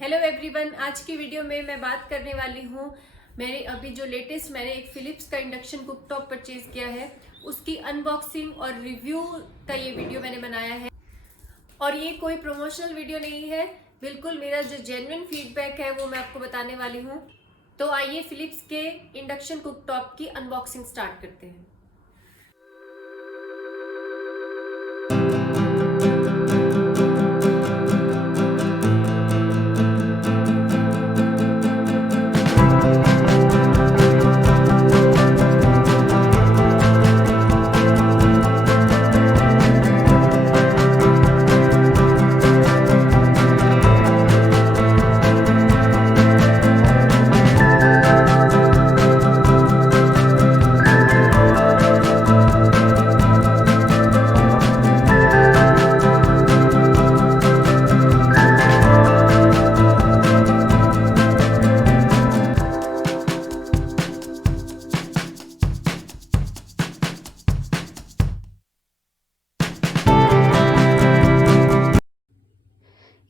Hello everyone, आज की video में मैं बात करने वाली हूँ मेरे अभी जो लेटेस्ट मैंने एक फिलिप्स का इंडक्शन कुकटॉप परचेज किया है उसकी अनबॉक्सिंग और रिव्यू का ये वीडियो मैंने बनाया है। और ये कोई प्रमोशनल वीडियो नहीं है, बिल्कुल मेरा जो जेन्युइन फीडबैक है वो मैं आपको बताने वाली हूँ। तो आइए फिलिप्स के इंडक्शन कुकटॉप की अनबॉक्सिंग स्टार्ट करते हैं।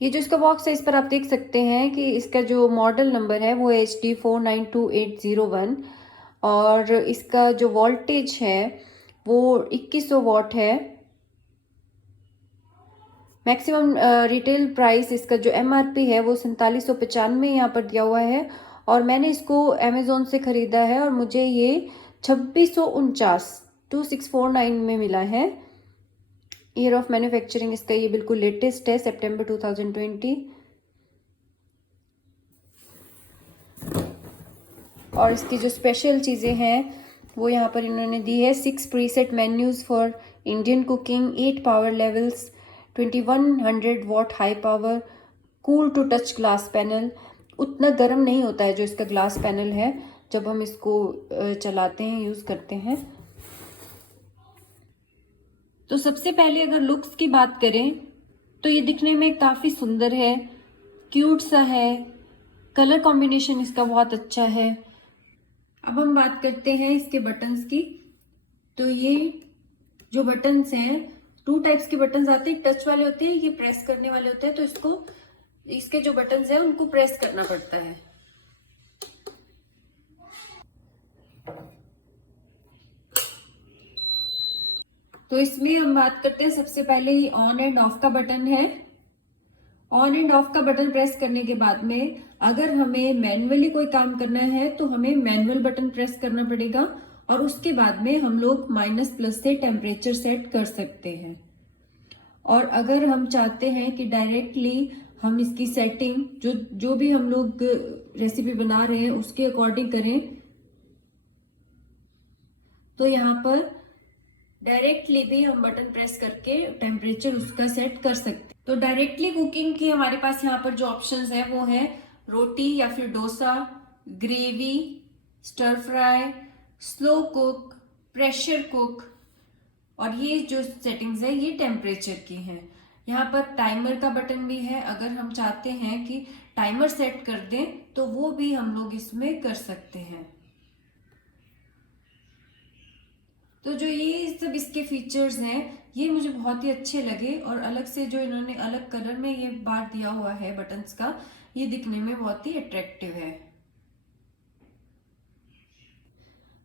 ये जो इसका बॉक्स है इस पर आप देख सकते हैं कि इसका जो मॉडल नंबर है वो HD492801 और इसका जो वोल्टेज है वो 2100 वॉट है। मैक्सिमम रिटेल प्राइस इसका जो MRP है वो 4795 यहाँ पर दिया हुआ है और मैंने इसको अमेजोन से ख़रीदा है और मुझे ये 2649 में मिला है। ईयर ऑफ मैन्युफैक्चरिंग इसका ये बिल्कुल लेटेस्ट है, सितंबर 2020। और इसकी जो स्पेशल चीज़ें हैं वो यहाँ पर इन्होंने दी है 6 preset menus for Indian cooking, 8 power levels, 2100 watt high power, cool to touch glass panel. उतना गर्म नहीं होता है जो इसका ग्लास पैनल है जब हम इसको चलाते हैं, यूज़ करते हैं। तो सबसे पहले अगर लुक्स की बात करें तो ये दिखने में काफ़ी सुंदर है, क्यूट सा है, कलर कॉम्बिनेशन इसका बहुत अच्छा है। अब हम बात करते हैं इसके बटन्स की। तो ये जो बटन्स हैं, 2 टाइप्स के बटन्स आते हैं, टच वाले होते हैं, ये प्रेस करने वाले होते हैं। तो इसके जो बटन्स हैं उनको प्रेस करना पड़ता है। तो इसमें हम बात करते हैं, सबसे पहले ये ऑन एंड ऑफ का बटन है। ऑन एंड ऑफ का बटन प्रेस करने के बाद में अगर हमें मैन्युअली कोई काम करना है तो हमें मैनुअल बटन प्रेस करना पड़ेगा और उसके बाद में हम लोग माइनस प्लस से टेम्परेचर सेट कर सकते हैं। और अगर हम चाहते हैं कि डायरेक्टली हम इसकी सेटिंग जो भी हम लोग रेसिपी बना रहे हैं उसके अकॉर्डिंग करें तो यहाँ पर डायरेक्टली भी हम बटन प्रेस करके टेम्परेचर उसका सेट कर सकते हैं। तो डायरेक्टली कुकिंग की हमारे पास यहाँ पर जो ऑप्शंस है वो है रोटी या फिर dosa, gravy, stir fry, slow cook, pressure cook. और ये जो सेटिंग्स है ये टेम्परेचर की हैं। यहाँ पर टाइमर का बटन भी है, अगर हम चाहते हैं कि टाइमर सेट कर दें तो वो भी हम लोग इसमें कर सकते हैं। तो जो ये सब इसके फीचर्स हैं ये मुझे बहुत ही अच्छे लगे और अलग से जो इन्होंने अलग कलर में ये बार दिया हुआ है बटन्स का, ये दिखने में बहुत ही अट्रैक्टिव है।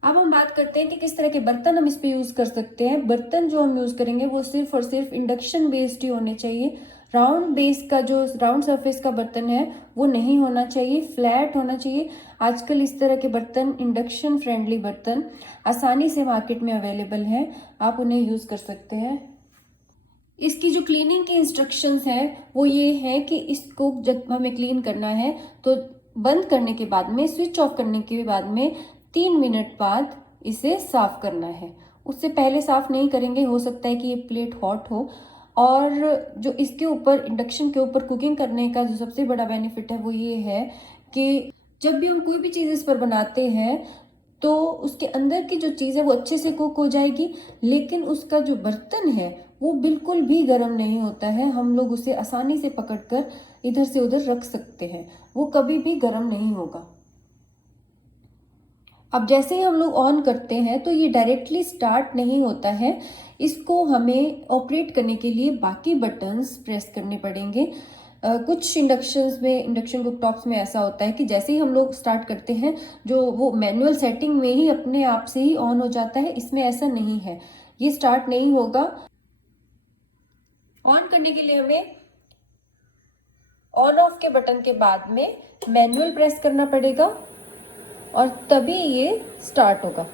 अब हम बात करते हैं कि किस तरह के बर्तन हम इस पे यूज कर सकते हैं। बर्तन जो हम यूज करेंगे वो सिर्फ और सिर्फ इंडक्शन बेस्ड ही होने चाहिए। राउंड बेस का जो राउंड सरफेस का बर्तन है वो नहीं होना चाहिए, फ्लैट होना चाहिए। आजकल इस तरह के बर्तन, इंडक्शन फ्रेंडली बर्तन आसानी से मार्केट में अवेलेबल हैं, आप उन्हें यूज कर सकते हैं। इसकी जो क्लीनिंग की इंस्ट्रक्शंस हैं वो ये है कि इसको जब हमें क्लीन करना है तो बंद करने के बाद में, स्विच ऑफ करने के बाद में 3 मिनट बाद इसे साफ करना है। उससे पहले साफ नहीं करेंगे, हो सकता है कि ये प्लेट हॉट हो। और जो इसके ऊपर, इंडक्शन के ऊपर कुकिंग करने का जो सबसे बड़ा बेनिफिट है वो ये है कि जब भी हम कोई भी चीज़ इस पर बनाते हैं तो उसके अंदर की जो चीज़ है वो अच्छे से कुक हो जाएगी, लेकिन उसका जो बर्तन है वो बिल्कुल भी गर्म नहीं होता है। हम लोग उसे आसानी से पकड़कर इधर से उधर रख सकते हैं, वो कभी भी गर्म नहीं होगा। अब जैसे ही हम लोग ऑन करते हैं तो ये डायरेक्टली स्टार्ट नहीं होता है, इसको हमें ऑपरेट करने के लिए बाकी बटन्स प्रेस करने पड़ेंगे। कुछ इंडक्शन कुकटॉप्स में ऐसा होता है कि जैसे ही हम लोग स्टार्ट करते हैं जो वो मैनुअल सेटिंग में ही अपने आप से ही ऑन हो जाता है। इसमें ऐसा नहीं है, ये स्टार्ट नहीं होगा। ऑन करने के लिए हमें ऑन ऑफ के बटन के बाद में मैनुअल प्रेस करना पड़ेगा और तभी ये स्टार्ट होगा।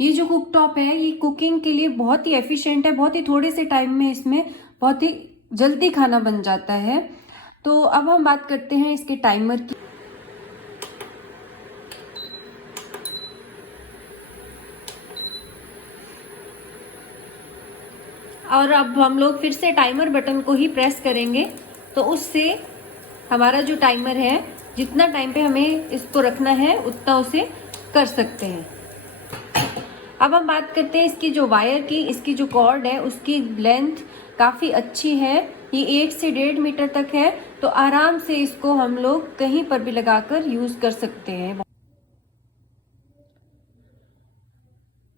ये जो कुकटॉप है ये कुकिंग के लिए बहुत ही एफिशिएंट है, बहुत ही थोड़े से टाइम में इसमें बहुत ही जल्दी खाना बन जाता है। तो अब हम बात करते हैं इसके टाइमर की। और अब हम लोग फिर से टाइमर बटन को ही प्रेस करेंगे तो उससे हमारा जो टाइमर है जितना टाइम पे हमें इसको रखना है उतना उसे कर सकते हैं। अब हम बात करते हैं इसकी जो वायर की, इसकी जो कॉर्ड है उसकी लेंथ काफ़ी अच्छी है, ये 1 से 1.5 मीटर तक है। तो आराम से इसको हम लोग कहीं पर भी लगाकर यूज कर सकते हैं।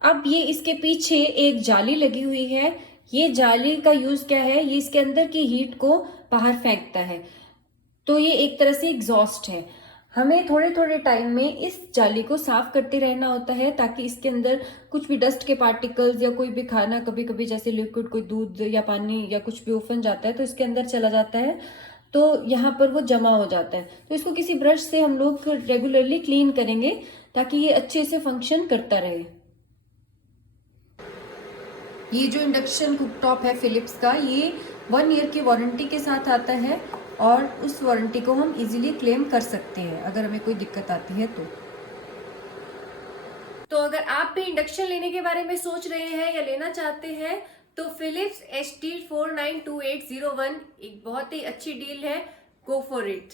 अब ये इसके पीछे एक जाली लगी हुई है, ये जाली का यूज क्या है, ये इसके अंदर की हीट को बाहर फेंकता है। तो ये एक तरह से एग्जॉस्ट है। हमें थोड़े थोड़े टाइम में इस जाली को साफ करते रहना होता है ताकि इसके अंदर कुछ भी डस्ट के पार्टिकल्स या कोई भी खाना, कभी कभी जैसे लिक्विड कोई दूध या पानी या कुछ भी ओपन जाता है तो इसके अंदर चला जाता है, तो यहाँ पर वो जमा हो जाता है। तो इसको किसी ब्रश से हम लोग रेगुलरली क्लीन करेंगे ताकि ये अच्छे से फंक्शन करता रहे। ये जो इंडक्शन कुकटॉप है फिलिप्स का, ये 1 ईयर की वारंटी के साथ आता है और उस वारंटी को हम इजीली क्लेम कर सकते हैं अगर हमें कोई दिक्कत आती है तो अगर आप भी इंडक्शन लेने के बारे में सोच रहे हैं या लेना चाहते हैं तो फिलिप्स HT492801 एक बहुत ही अच्छी डील है, गो फॉर इट।